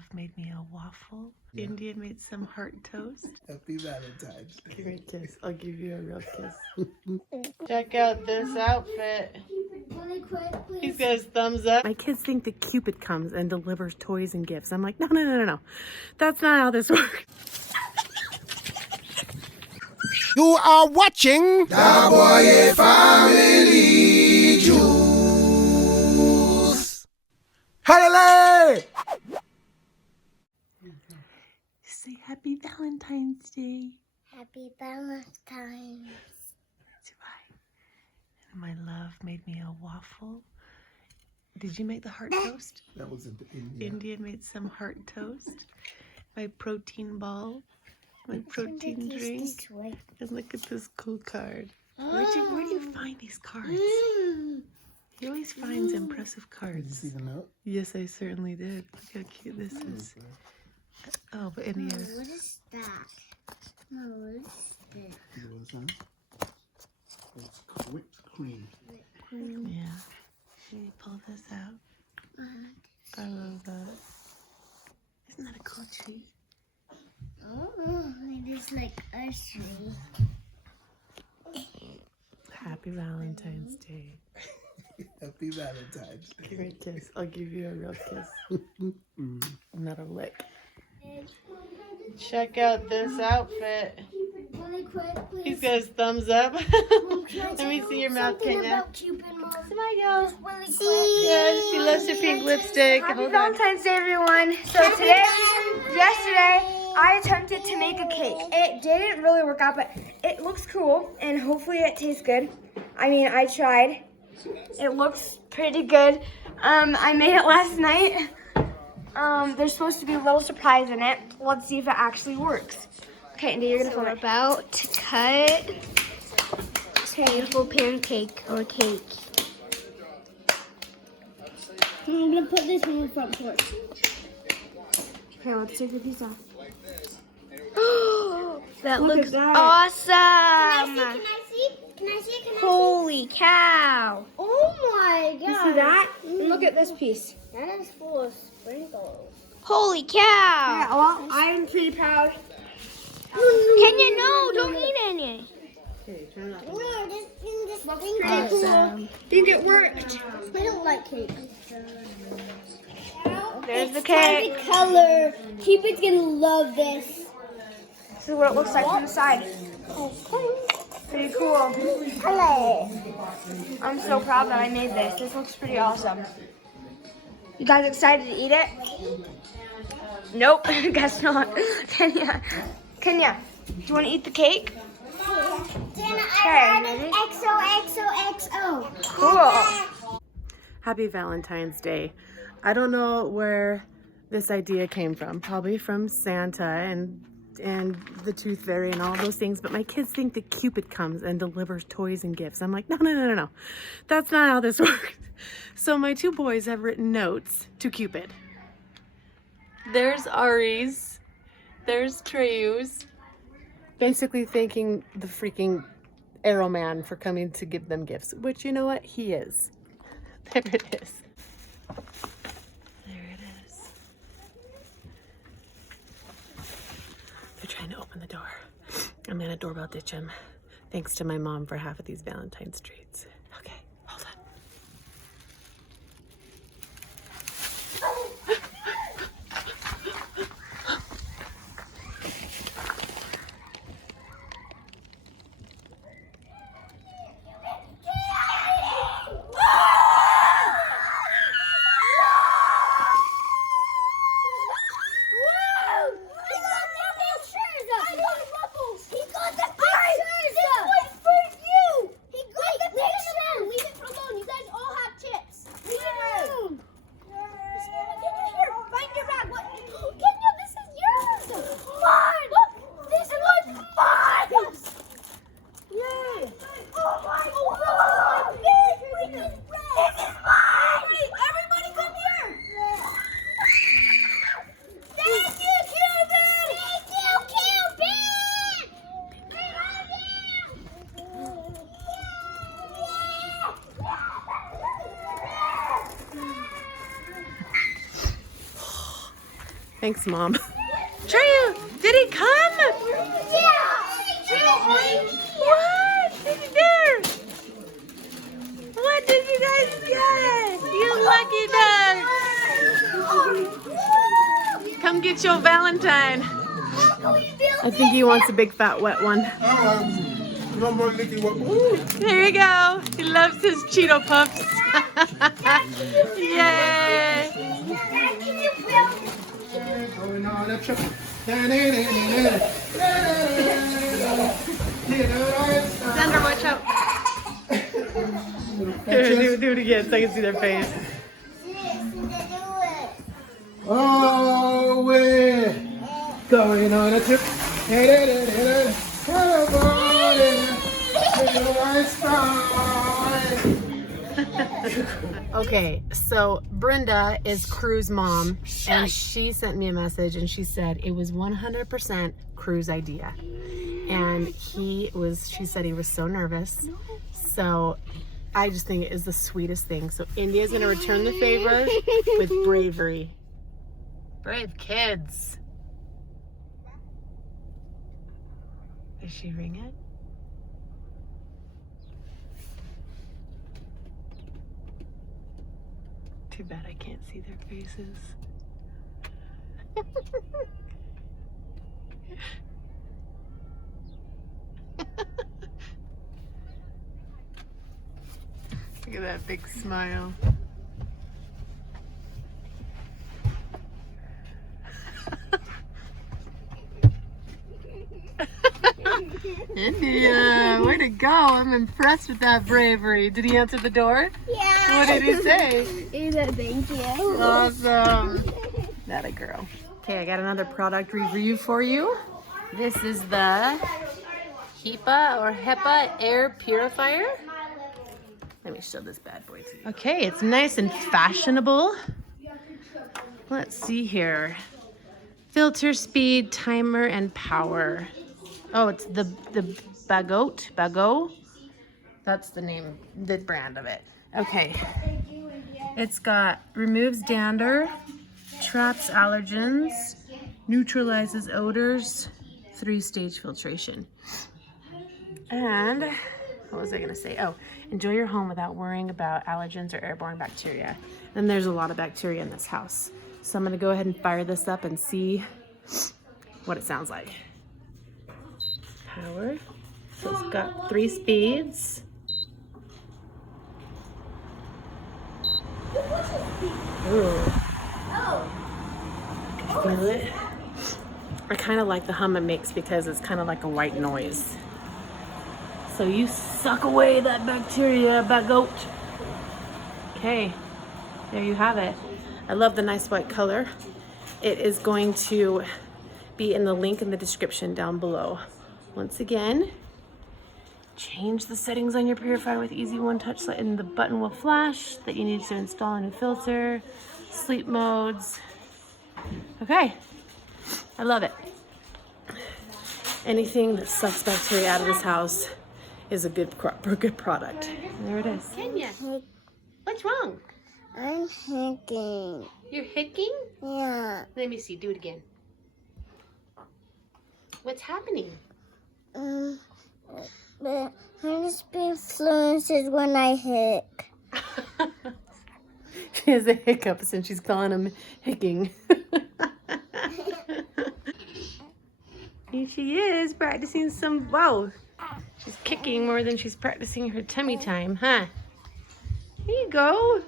love made me a waffle. Yeah. India made some heart toast. Happy Valentine's Day. Give me a kiss. I'll give you a real kiss. Check out this outfit. Really quick, please. He's got his thumbs up. My kids think that Cupid comes and delivers toys and gifts. I'm like, no. That's not how this works. You are watching Juliejboye Family Jewels. Hallelujah! Say Happy Valentine's Day. Happy Valentine's. That's right. And my love made me a waffle. Did you make the heart toast? That was India. India made some heart toast. My protein ball. My protein drink. And look at this cool card. Where do you find these cards? He always finds impressive cards. Did you see the note? Yes, I certainly did. Look how cute this is. Oh, but India. What is that? No, what is this? You know what it's on? It's whipped cream. Yeah. Can you pull this out? I love that. Isn't that a cool tree? Oh, it is like a tree. Happy Valentine's Day. Happy Valentine's Day. Give me a kiss. I'll give you a real kiss. Not a lick. Check out this outfit. Really quick, please. He's got his thumbs up. Let me see your mouth, Kenya. Smile. See? Yeah, she loves her pink lipstick. Happy Hold on. Valentine's Day, everyone. So yesterday, I attempted to make a cake. It didn't really work out, but it looks cool, and hopefully it tastes good. I mean, I tried. It looks pretty good. I made it last night. There's supposed to be a little surprise in it. Let's see if it actually works. Okay, Andy, you're gonna film it. About to cut this beautiful pancake or cake. I'm gonna put this one in the front porch. Okay, let's take the piece off. That Look looks at that. awesome. Can I see? Holy cow! Oh my god. You see that? And look at this piece. That is full of sprinkles. Holy cow! Yeah, well, I'm pretty proud. Kenya, no, don't eat any. Okay, try not to. No, just Pretty cool. Think it worked. I don't like cake. There's the It's time cake. to color. Cupid's gonna love this. This is what it looks like from the side. Pretty cool. Color. I'm so proud that I made this. This looks pretty awesome. You guys excited to eat it? Nope, guess not. Kenya, do you want to eat the cake? Then Okay, I ready? added XOXOXO. Cool. Happy Valentine's Day. I don't know where this idea came from. Probably from Santa and the Tooth Fairy and all those things. But my kids think that Cupid comes and delivers toys and gifts. I'm like, no. That's not how this works. So my two boys have written notes to Cupid. There's Ari's. There's Treyu's. Basically thanking the freaking Arrow Man for coming to give them gifts. Which, you know what? He is. There it is. There it is. They're trying to open the door. I'm gonna doorbell ditch him. Thanks to my mom for half of these Valentine's treats. Okay, hold on. He got the pictures! This one's for you! He got the pictures! Thanks, Mom. Treyu, did he come? What? Is he there? What did you guys get? You lucky ducks. Come get your Valentine. I think he wants a big fat wet one. No more licky what? Ooh. There you go. He loves his Cheeto Puffs. Yay. Going on a trip. Thunder, watch out. Here, do it again so I can see their face. Oh, we're going on a trip. Okay, so Brenda is Crew's mom, and she sent me a message and she said it was 100% Crew's idea. And she said he was so nervous. So I just think it is the sweetest thing. So India's gonna return the favor with bravery. Brave kids. Does she ring it? Too bad I can't see their faces. Look at that big smile. India, way to go. I'm impressed with that bravery. Did he answer the door? Yeah. What did he say? He said thank you. Awesome. That a girl. Okay, I got another product review for you. This is the HEPA Air Purifier. Let me show this bad boy to you. Okay, it's nice and fashionable. Let's see here. Filter speed, timer, and power. Oh, it's the Bagot. That's the name, the brand of it. Okay. It's got removes dander, traps allergens, neutralizes odors, 3-stage filtration. And what was I gonna say? Oh, enjoy your home without worrying about allergens or airborne bacteria. And there's a lot of bacteria in this house. So I'm gonna go ahead and fire this up and see what it sounds like. Power. So it's got 3 speeds. Ooh. Feel it? I kind of like the hum it makes because it's kind of like a white noise. So you suck away that bacteria, Bagot. Okay, there you have it. I love the nice white color. It is going to be in the link in the description down below. Once again, change the settings on your purifier with easy one-touch and the button will flash that you need to install a new filter, sleep modes. Okay, I love it. Anything that sucks bacteria out of this house is a good product. There it is. Kenya, what's wrong? I'm hicking. You're hicking? Yeah. Let me see, do it again. What's happening? But I just be influences when I hick. She has a hiccups and she's calling him hicking. Here she is practicing some, wow. She's kicking more than she's practicing her tummy time, huh? Here you go.